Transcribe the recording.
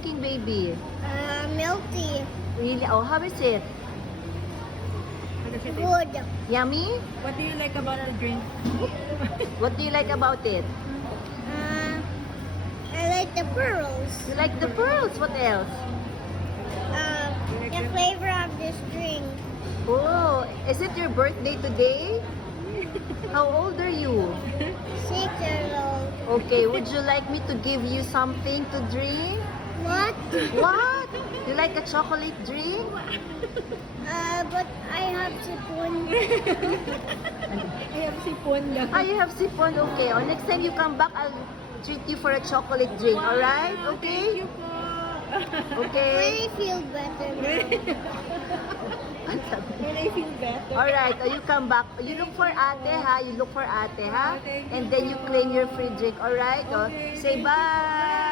drinking, baby? Milk tea. Really? Oh, how is it? Good. Yummy? What do you like about our drink? What do you like about it? I like the pearls. You like the pearls. What else? The flavor of this drink. Oh, is it your birthday today? How old are you? 6 years old. Okay, would you like me to give you something to drink? What? What? You like a chocolate drink? But I have spoon. I have sipon lang. Ah, you have sipon. Okay. Or next time you come back, I'll treat you for a chocolate drink. Alright? Thank Okay? you po. Okay? I feel better now. When I feel better. Alright, you come back. You look for ate, ha? You look for ate, ha? Thank you And then you po. clean your free drink. Alright? Oh, Okay, say thank you. bye!